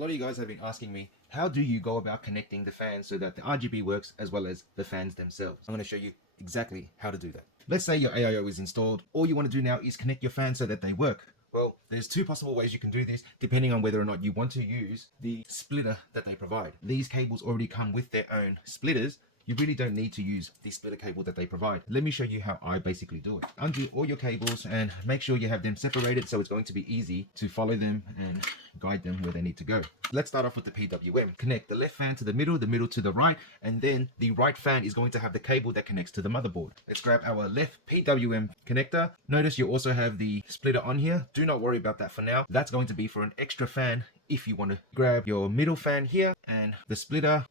lot of you guys have been asking me, how do you go about connecting the fans so that the RGB works as well as the fans themselves? I'm going to show you exactly how to do that. Let's say your AIO is installed. All you want to do now is connect your fans so that they work. Well, there's two possible ways you can do this depending on whether or not you want to use the splitter that they provide. These cables already come with their own splitters. You really don't need to use the splitter cable that they provide. Let me show you how I basically do it. Undo all your cables and make sure you have them separated so it's going to be easy to follow them and guide them where they need to go. Let's start off with the PWM. Connect the left fan to the middle to the right, and then the right fan is going to have the cable that connects to the motherboard. Let's grab our left PWM connector. Notice you also have the splitter on here. Do not worry about that for now. That's going to be for an extra fan if you want to. Grab your middle fan here and the splitter,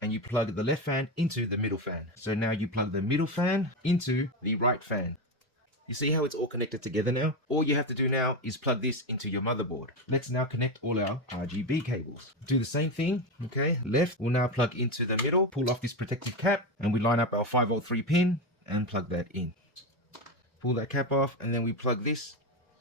and you plug the left fan into the middle fan. So now you plug the middle fan into the right fan. You see how it's all connected together now? All you have to do now is plug this into your motherboard. Let's now connect all our RGB cables. Do the same thing, okay? Left will now plug into the middle, pull off this protective cap, and we line up our 5V 3 pin and plug that in. Pull that cap off, and then we plug this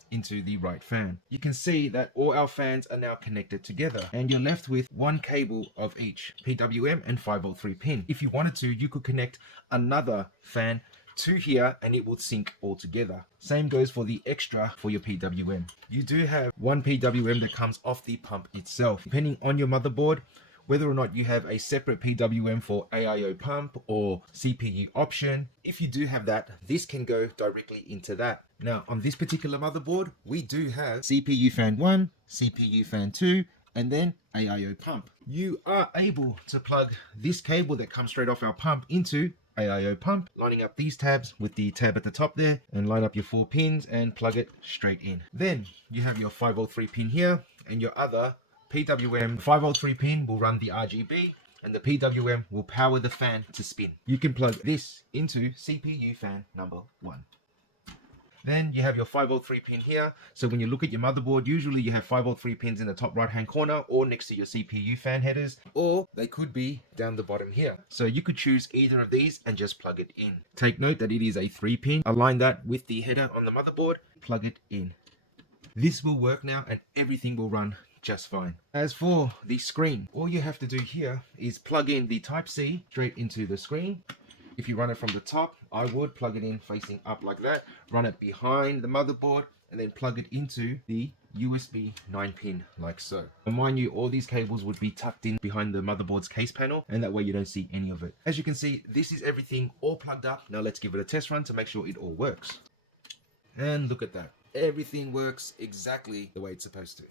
into the right fan. You can see that all our fans are now connected together, and you're left with one cable of each PWM and 5V 3 pin. If you wanted to, you could connect another fan to here and it will sync all together. Same goes for the extra for your PWM. You do have one PWM that comes off the pump itself. Depending on your motherboard, whether or not you have a separate PWM for AIO pump or CPU option, if you do have that, this can go directly into that. Now, on this particular motherboard, we do have CPU fan 1, CPU fan 2, and then AIO pump. You are able to plug this cable that comes straight off our pump into AIO pump, lining up these tabs with the tab at the top there, and line up your 4 pins and plug it straight in. Then you have your 5V 3 pin here, and your other PWM 5V 3 pin will run the RGB, and the PWM will power the fan to spin. You can plug this into CPU fan number 1. Then you have your 5V 3 pin here. So when you look at your motherboard, usually you have 5V 3 pins in the top right hand corner or next to your CPU fan headers, or they could be down the bottom here. So you could choose either of these and just plug it in. Take note that it is a 3 pin. Align that with the header on the motherboard, plug it in. This will work now and everything will run just fine. As for the screen, all you have to do here is plug in the Type-C straight into the screen. If you run it from the top, I would plug it in facing up like that, run it behind the motherboard, and then plug it into the USB 9 pin like so. And mind you, all these cables would be tucked in behind the motherboard's case panel, and that way you don't see any of it. As you can see, this is everything all plugged up. Now let's give it a test run to make sure it all works. And look at that. Everything works exactly the way it's supposed to.